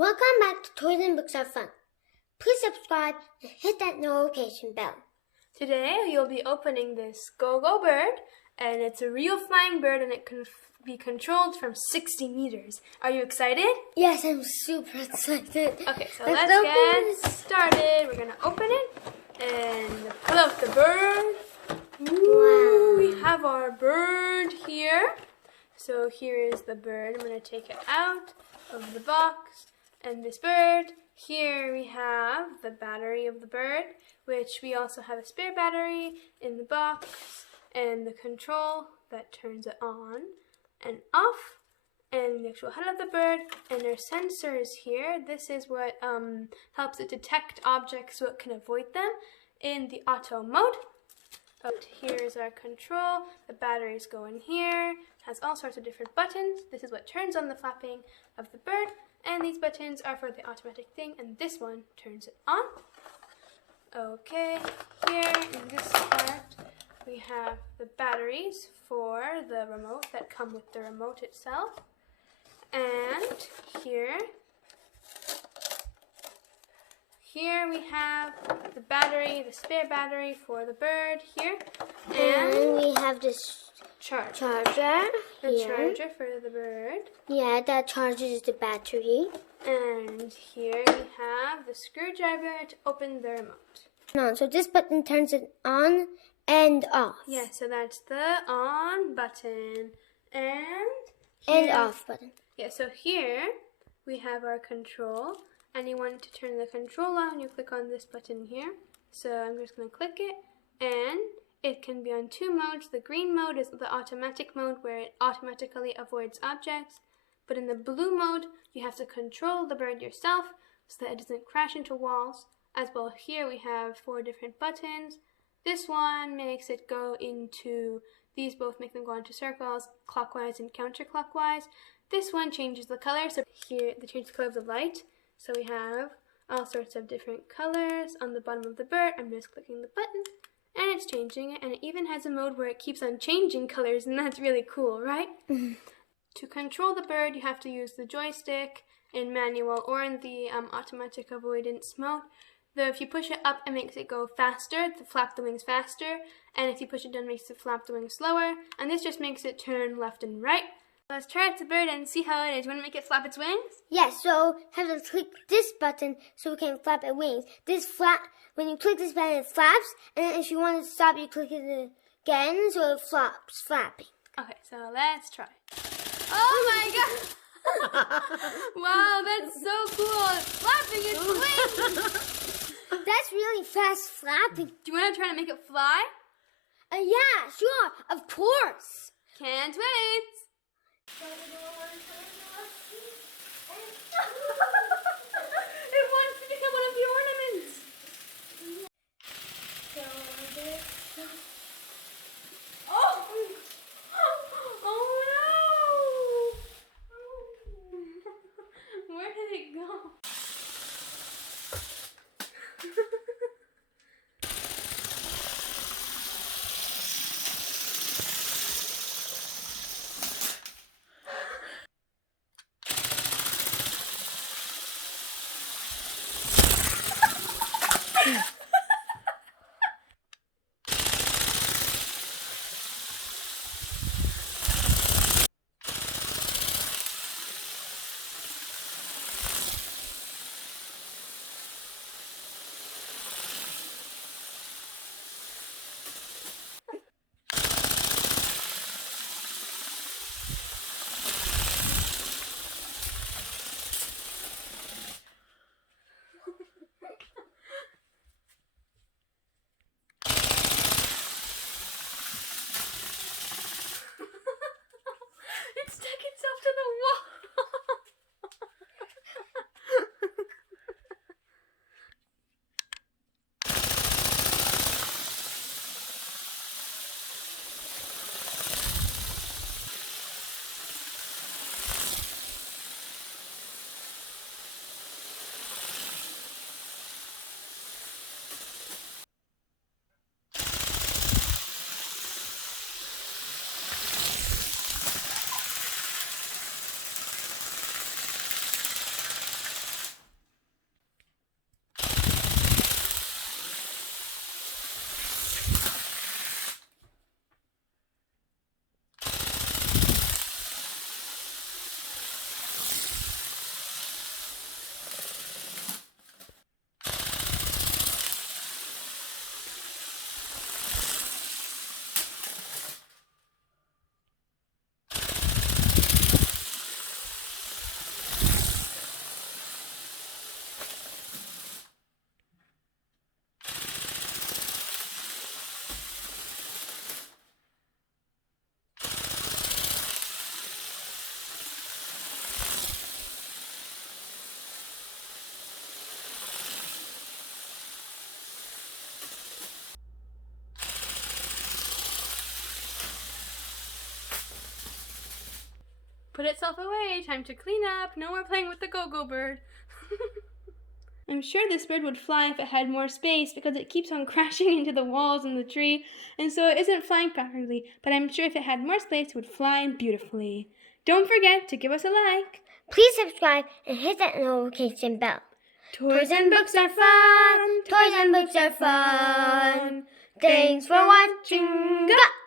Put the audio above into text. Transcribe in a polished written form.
Welcome back to Toys and Books Are Fun. Please subscribe and hit that notification bell. Today you'll be opening this Go-Go bird, and it's a real flying bird and it can be controlled from 60 meters. Are you excited? Yes, I'm super excited. Okay, so let's get started. We're going to open it and pull out the bird. Ooh, wow. We have our bird here. So here is the bird. I'm going to take it out of the box. And this bird, here we have the battery of the bird, which we also have a spare battery in the box, and the control that turns it on and off, and the actual head of the bird, and our sensors here. This is what helps it detect objects so it can avoid them in the auto mode. Here's our control. The batteries go in here. It has all sorts of different buttons. This is what turns on the flapping of the bird. And these buttons are for the automatic thing, and this one turns it on. Okay, here in this part, we have the batteries for the remote that come with the remote itself. And here we have the battery, the spare battery for the bird here. And we have this charger the charger for the bird. Yeah, that charges the battery. And here we have the screwdriver to open the remote. So this button turns it on and off. Yeah, so that's the on button and off button. Yeah, so here we have our control, and you want to turn the control on, you click on this button here. So I'm just going to click it, and it can be on two modes. The green mode is the automatic mode where it automatically avoids objects. But in the blue mode, you have to control the bird yourself so that it doesn't crash into walls. As well, here we have 4 different buttons. This one makes it go into, these both make them go into circles, clockwise and counterclockwise. This one changes the color, so here they change the color of the light. So we have all sorts of different colors on the bottom of the bird. I'm just clicking the button, and it's changing it, and it even has a mode where it keeps on changing colors, and that's really cool, right? To control the bird, you have to use the joystick in manual or in the automatic avoidance mode. If you push it up, it makes it go faster, flap the wings faster, and if you push it down, it makes it flap the wings slower, and this just makes it turn left and right. Let's try it to the bird and see how it is. You want to make it flap its wings? Yes, so have to click this button so we can flap its wings. When you click this button, it flaps, and then if you want to stop, you click it again so it flops, flapping. Okay, so let's try. Oh my god! Wow, that's so cool! It's flapping its wings! That's really fast flapping. Do you want to try to make it fly? Yeah, sure, of course. Can't wait! It wants to become one of the ornaments! Oh! Oh no! Where did it go? put itself away. Time to clean up. No more playing with the go-go bird. I'm sure this bird would fly if it had more space because it keeps on crashing into the walls and the tree, and so it isn't flying properly, but I'm sure if it had more space, it would fly beautifully. Don't forget to give us a like. Please subscribe and hit that notification bell. Toys and books are fun. Toys and books are fun. Thanks for watching. Go!